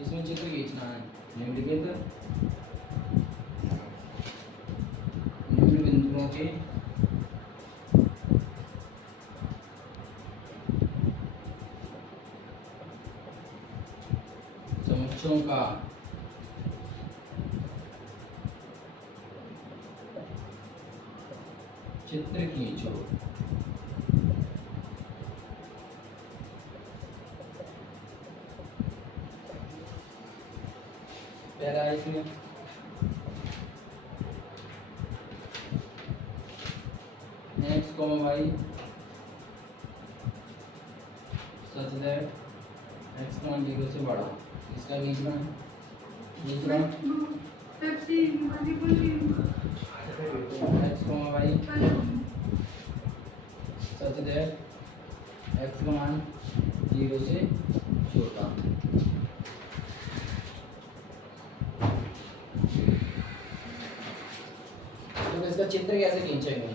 इसमें चित्र खींचना है। निम्नलिखित निम्न बिंदुओं के समुच्चयों का चित्र खींचो। पहला है इसमें x, y such that x मान 0 से बड़ा। इसका दूसरा दूसरा x, y such that x का मान 0 से छोटा। तो इसका चित्र कैसे खींचेंगे?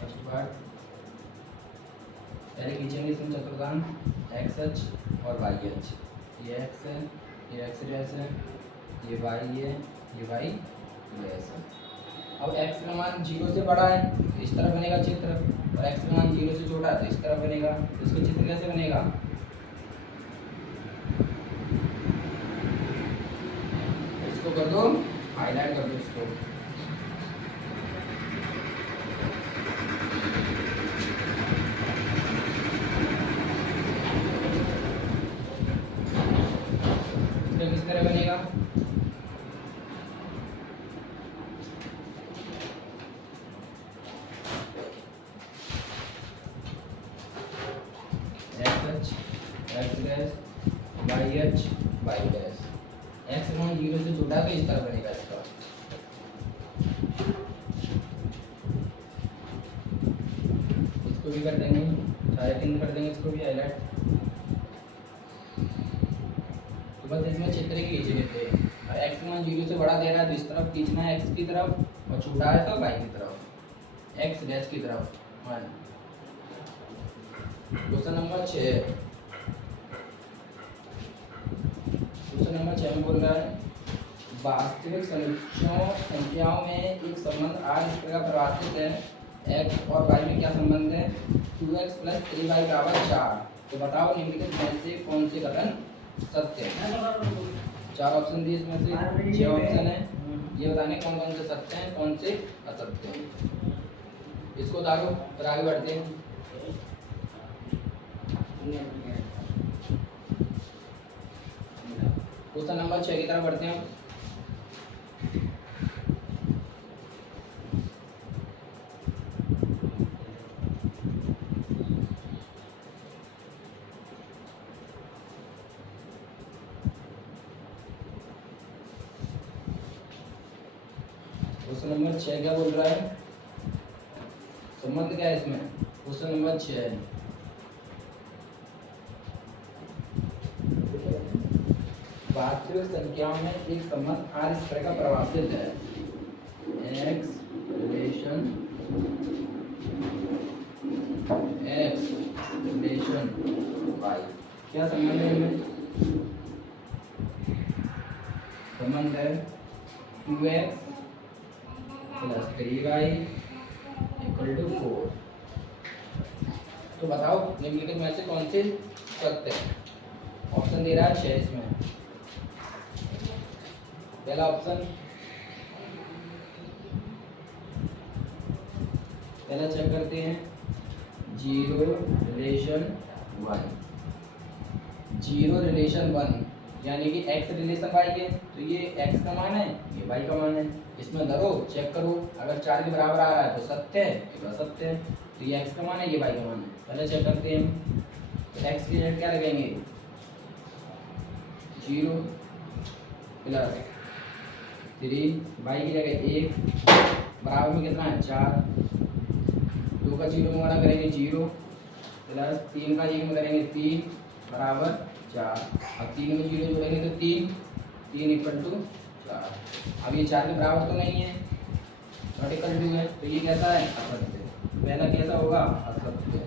फर्स्ट पार्ट पहले खींचेंगे इसमें चतुर्थांश x अक्ष और y अक्ष। ये x है, ये x डैश है, ये y है, ये y डैश है। अब x का मान 0 से बड़ा है तो इस तरह बनेगा चित्र, और x का मान 0 से छोटा है तो इस तरह बनेगा। तो इसका चित्र कैसे बनेगा? इसको कर दो हाईलाइट कर दो इसको। किस तरह बनेगा? x मान 0 से छोटा तो इस तरह बनेगा इसका। इसको भी कर देंगे, सारे तीन कर देंगे, इसको भी हाईलाइट। तो बस इसमें चित्र ही खींच लेते हैं। और x मान 0 से बड़ा दे रहा है तो इस तरफ खींचना है x की तरफ, और छोटा है तो y की तरफ, x डैश की तरफ। क्वेश्चन नंबर 6 में बोल रहा है वास्तविक संख्याओं में एक संबंध r इस प्रकार परिभाषित है। x और y में क्या संबंध है? 2x + 3y = 4। तो बताओ निम्नलिखित में से कौन से कथन सत्य है? 4 ऑप्शन दिए, इसमें से 6 ऑप्शन है। ये बताने कौन कौन से सत्य हैं, कौन से असत्य हैं। इसको उतारो फिर आगे बढ़ते हैं। क्वेश्चन नंबर 6 की तरफ बढ़ते हैं। क्वेश्चन नंबर 6 क्या बोल रहा है? संबंध क्या है इसमें? क्वेश्चन नंबर 6 वास्तविक संख्याओं में एक संबंध r इस तरह का परिभाषित है। x relation y। क्या संबंध है इनमें? संबंध है 2x + 3y = 4। तो बताओ निम्नलिखित में से कौन से सत्य है? ऑप्शन दे रहा है 6 इसमें। पहला ऑप्शन, पहला चेक करते हैं 0 रिलेशन 1। 0 रिलेशन 1 यानी कि x रिलेशन y है, तो ये x का मान है, ये y का मान है। इसमें धरो चेक करो, अगर 4 के बराबर आ रहा है तो सत्य है, ये असत्य है। तो ये x का मान है, ये y का मान है। पहले चेक करते हैं। तो x की जगह क्या लगाएंगे? 0 + 3, y की जगह 1 बराबर में कितना है? 4। 2 का 0 में गुणा करेंगे 0 + 3 का 1 में करेंगे 3 बराबर 4। अब 3 में 0 जोड़ेंगे तो 3 = 4। अब ये 4 के बराबर तो नहीं है, नॉट इक्वल टू है, तो ये कैसा है? असत्य। पहला कैसा होगा? असत्य।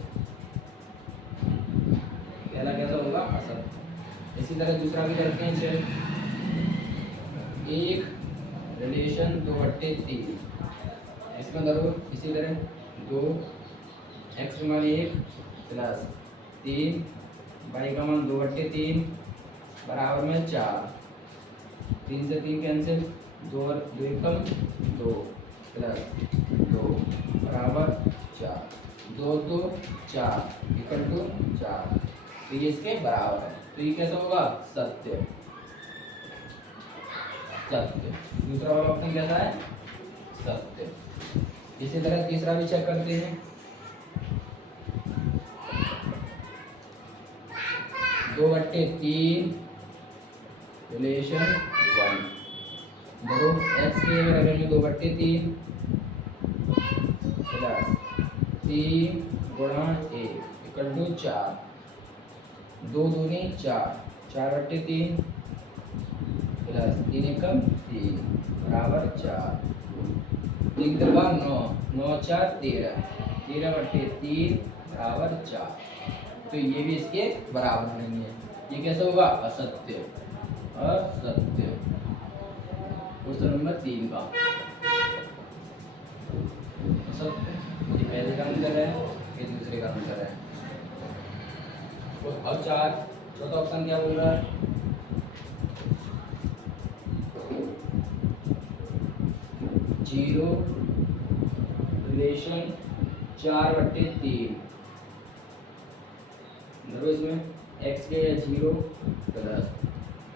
इसी तरह दूसरा भी करते हैं चेक। एक रिलेशन 2/3 इसमें धरो इसी तरह 2 x का मान 1 प्लस 3 y का मान 2/3 बराबर में 4। 3 से 3 कैंसिल, 2 और 2 कम 2 प्लस 2 बराबर 4। 2 2 4 इक्वल टू 4, तो ये इसके बराबर है। तो ये कैसा होगा? सत्य। सत्य। दूसरा वाला ऑप्शन कैसा है? सत्य। इसी तरह तीसरा भी चेक करते हैं। 2/3 रिलेशन 1 देखो x की जगह रखेंगे 2/3 प्लस 3 गुणा 1 इक्वल टू 4। 2 दूनी 4, 4/3 प्लस 3 एकम 3 बराबर 4। 3 के बाद 9, 9 4 13, 13/3 बराबर 4। तो ये भी इसके बराबर नहीं है। ये कैसे होगा? असत्य। असत्य। क्वेश्चन नंबर 3 का असत्य। ये पहले का आंसर है, ये दूसरे का आंसर है। अब चौथा ऑप्शन क्या बोल रहा है? जीरो रिलेशन 4/3 धरो इसमें x के 0 प्लस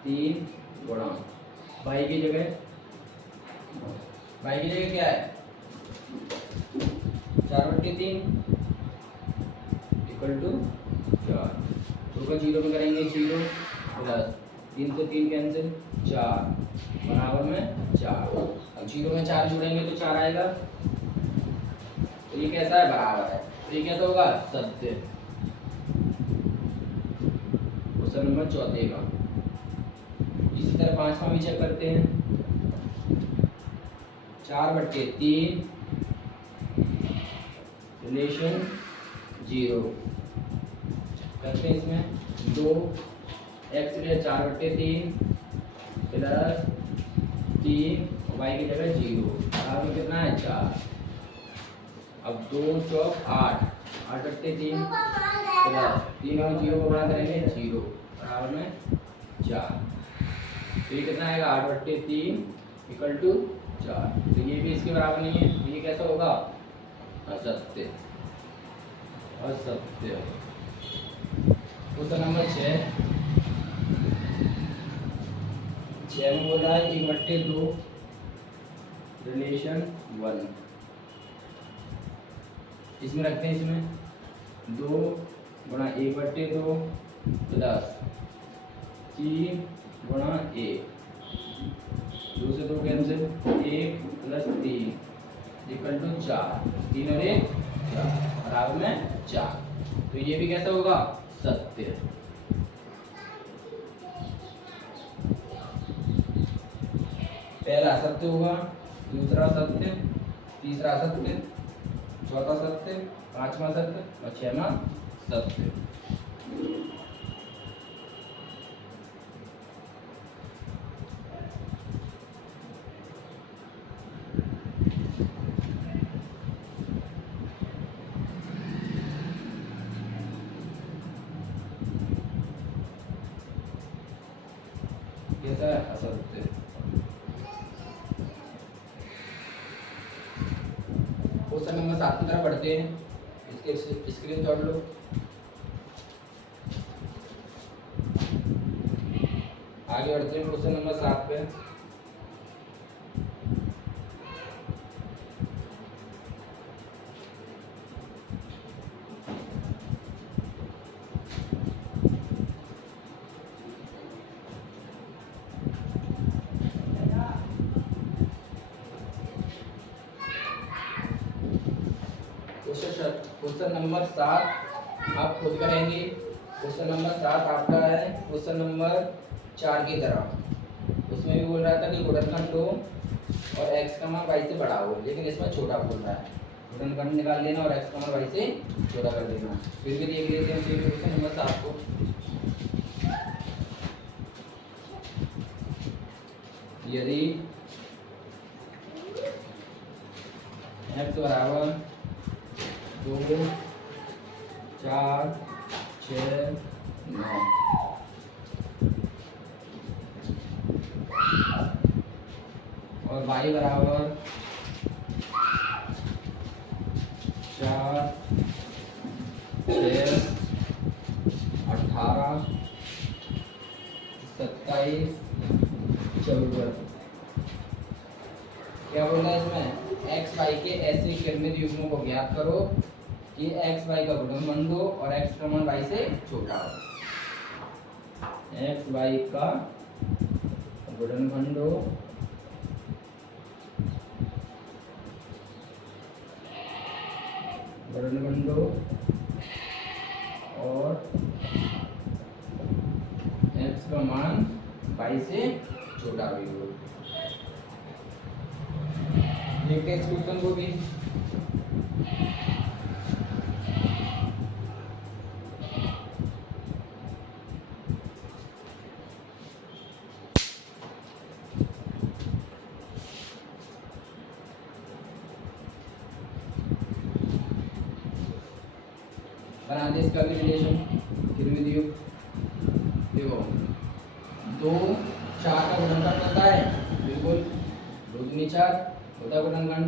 3 गुणा y की जगह क्या है? 4/3 इक्वल टू 4। 2 का 0 में करेंगे 0 प्लस 3 से 3 कैंसिल, 4 बराबर में 4। अब 0 में 4 जोड़ेंगे तो 4 आएगा। तो ये कैसा है? बराबर है। तो ये कैसा होगा? सत्य। क्वेश्चन नंबर 4 का। इसी तरह 5वां भी चेक करते हैं। 4/3 रिलेशन 0 करते हैं। इसमें 2 x के 4/3 प्लस 3 y की जगह 0 बराबर में कितना है? 4। अब 2 चौक 8, 8/3 प्लस 3 और 0 को गुणा करेंगे 0 बराबर में 4। तो ये कितना आएगा? 8/3 इक्वल टू 4। तो ये भी इसके बराबर नहीं है। ये कैसा होगा? असत्य। असत्य। क्वेश्चन नंबर 6 में बोल रहा है 1/2 रिलेशन 1। इसमें रखते हैं इसमें 2 गुणा 1/2 प्लस 3 गुणा 1, 2 से 2 कैंसिल, 1 प्लस 3 इक्वल टू 4। 3 और 1 4 बराबर में 4। तो ये भी कैसा होगा? सत्य। पहला सत्य होगा, दूसरा सत्य, तीसरा सत्य, चौथा सत्य, 5वां सत्य और 6वां सत्य। कैसा है? असत्य। क्वेश्चन नंबर 7 की तरफ बढ़ते हैं। इसके स्क्रीनशॉट लो। आगे बढ़ते हैं क्वेश्चन नंबर 7 पे। क्वेश्चन नंबर 7 आप खुद करेंगे। क्वेश्चन नंबर 7 आपका है क्वेश्चन नंबर 4 की तरह। उसमें भी बोल रहा था कि गुणनखंड 2 और x का मान y से बड़ा हो, लेकिन इसमें छोटा बोल रहा है। गुणनखंड निकाल देना और x का मान y से छोटा कर देना। फिर भी देख लेते हैं क्वेश्चन नंबर 7 को। यदि x बराबर 2, 4, 6, 9 और y बराबर 4, 6, 18, 27, 14। क्या बोल रहा है इसमें? एक्स वाई के ऐसे क्रमित युग्मों को ज्ञात करो कि एक्स वाई का गुणनफल हो और एक्स का मान वाई से छोटा हो। एक्स वाई का गुणनफल हो और एक्स का मान वाई से छोटा भी हो। देखते हैं इस क्वेश्चन को भी। बना दे इसका भी रिलेशन फिर में दियो। देखो 2, 4 का गुणनखंड होता है, बिल्कुल 2 दूनी 4 होता है गुणनखंड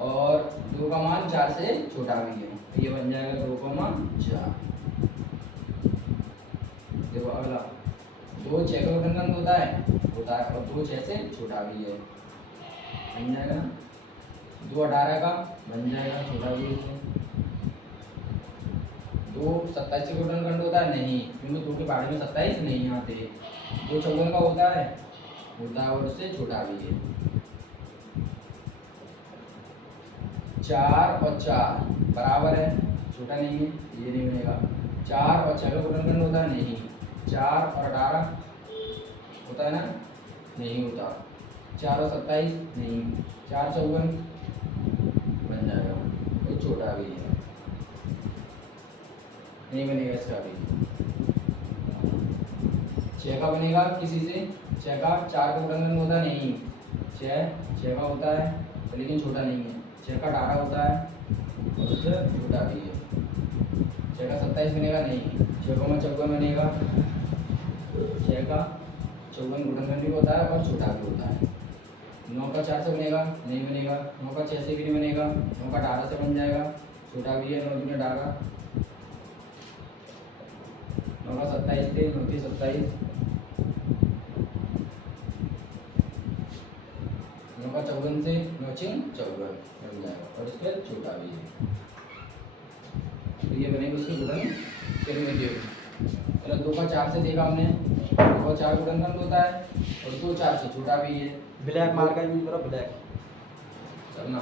और 2 का मान 4 से छोटा भी है, तो ये बन जाएगा 2 का मान 4। देखो अगला 2, 6 का गुणनखंड होता है और 2, 6 से छोटा भी है, बन जाएगा 2, 18 का बन जाएगा, छोटा भी है। 2, 27 का गुणनखंड होता है नहीं, क्योंकि 2 के बारे में 27 नहीं आते। 2, 54 का होता है और उससे छोटा भी है। 4 और 4 बराबर है, छोटा नहीं है, ये नहीं बनेगा। 4 और 6 का गुणनखंड होता है नहीं। 4 और 18 होता है ना, नहीं होता। 4 और 27 नहीं। 4, 54 बन जाएगा, वो छोटा भी है, नहीं बनेगा इसका भी। 6 का बनेगा किसी से, 6 का 4 का गुणनखंड होता है नहीं। 6 का होता है तो लेकिन छोटा नहीं है। 6 का 18 होता है और उससे छोटा भी है। 6 का 27 बनेगा नहीं। 6 का 54 बनेगा। 6 का 54 गुणनखंड भी होता है और छोटा भी होता है। 9 का 4 से बनेगा नहीं बनेगा। 9 का 6 से भी नहीं बनेगा। 9 का 18 से बन जाएगा, छोटा भी है। 9 दूनी 18, 9 का 27 थे, 9 × 27, 9 का 54 से 9 × 54 बन जाएगा और इसके छोटा भी है, तो ये बनेगा उसके गुणन क्रमित। चलो 2 का 4 से देखा हमने, 2 का 4 गुणनखंड होता है और 2, 4 से छोटा भी है। ब्लैक मार्क का यूज करो, ब्लैक चलना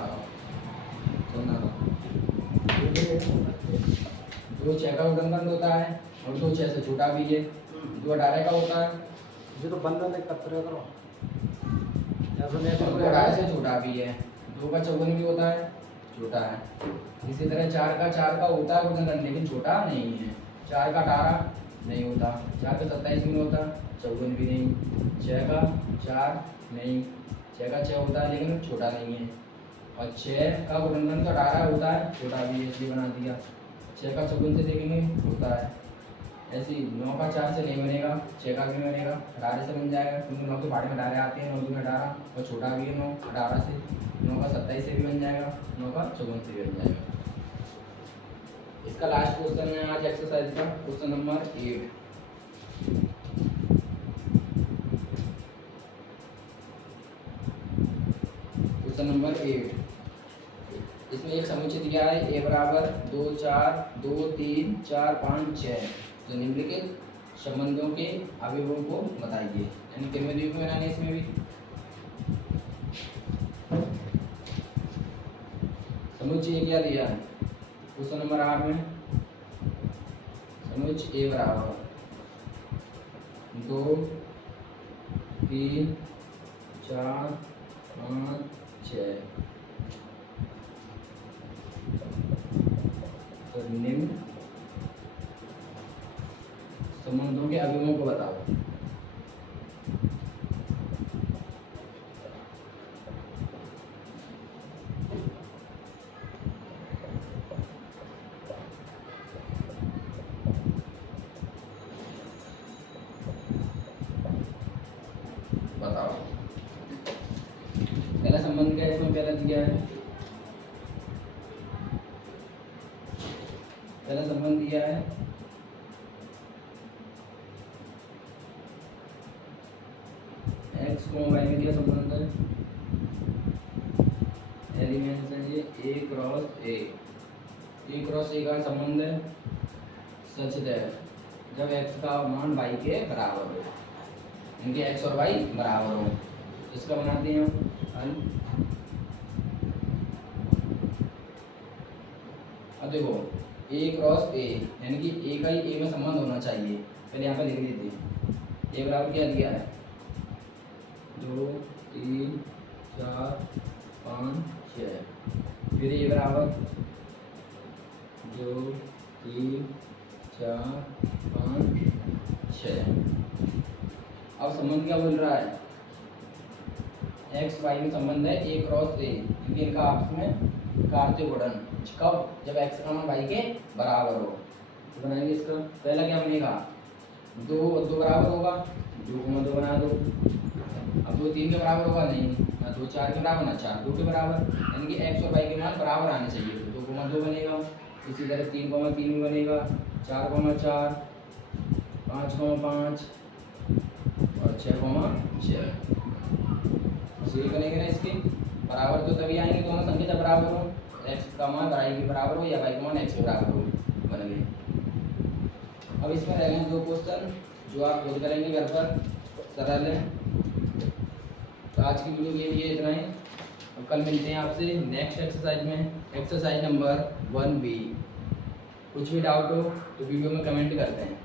2, 6 का गुणनखंड होता है और 2, 6 से छोटा भी है। 2, 18 का होता है, ये तो बंद नहीं करते करो, 2, 18 से छोटा भी है। 2 का 54 भी होता है, छोटा है। इसी तरह 4 का होता है गुणनखंड लेकिन छोटा नहीं है। 4 का 18 नहीं होता। 4 का 27 भी नहीं होता, 54 भी नहीं। 6 का 4 नहीं। 6 का 6 होता है लेकिन छोटा नहीं है। और 6 का गुणनखंड तो 18 होता है, छोटा भी है, इसलिए बना दिया। 6 का 54 से देखेंगे होता है। ऐसे ही 9 का 4 से नहीं बनेगा, 6 का भी नहीं बनेगा, 18 से बन जाएगा, क्योंकि 9 के बारे में 18 आते हैं। 9 दूनी 18 और छोटा भी है 9, 18 से। 9 का 27 से भी बन जाएगा, 9 का 54 से भी बन जाएगा। इसका लास्ट क्वेश्चन है आज एक्सरसाइज का, क्वेश्चन नंबर 8। क्वेश्चन नंबर 8, इसमें एक समुच्चय दिया है a बराबर 2, 4, 2, 3, 4, 5, 6। तो निम्नलिखित संबंधों के अवयवों को बताइए, यानी क्रमित युग्म बनाने इसमें भी। समुच्चय क्या दिया है क्वेश्चन नंबर 8 में? समुच्चय a बराबर 2, 3, 4, 5, 6। तो निम्न संबंधों के अवयवों को बताओ। में पहला दिया है, पहला संबंध दिया है x को y में दिया संबंध है, एलिमेंट्स हैं ये a क्रॉस a का संबंध है सच दैट जब x का मान y के बराबर हो, इनके x और y बराबर हो। इसका बनाते हैं हम। अब देखो a क्रॉस a यानी कि a का ही a में संबंध होना चाहिए, पहले यहाँ पे लिख देते। a बराबर क्या दिया है 2 3 4 5 6, फिर a बराबर 2 3 4 5 6। अब संबंध क्या बोल रहा है x y में संबंध है a क्रॉस a, क्योंकि इनका आपस में कार्तीय गुणन कब जब x का मान y के बराबर हो। तो बनाएंगे इसका पहला क्या बनेगा 2 बराबर होगा, 2 बना दो। अब 2 3 के बराबर होगा नहीं, ना 2 4 के बराबर ना 4 2 के बराबर, यानी कि x और y के मान बराबर आने चाहिए। तो 2 बनेगा, इसी तरह 3 भी बनेगा, 4 4 5 5 और 6 6। यही बनेंगे ना इसके बराबर, तो तभी आएंगे दोनों संख्या जब बराबर हो, x का मान y के बराबर हो या y का मान x के बराबर हो, बन गए। अब इसमें रह गए 2 क्वेश्चन जो आप खुद करेंगे घर पर, सरल है। तो आज की वीडियो के लिए इतना ही, और कल मिलते हैं आपसे नेक्स्ट एक्सरसाइज में, एक्सरसाइज नंबर 1B। कुछ भी डाउट हो तो वीडियो में कमेंट करते हैं।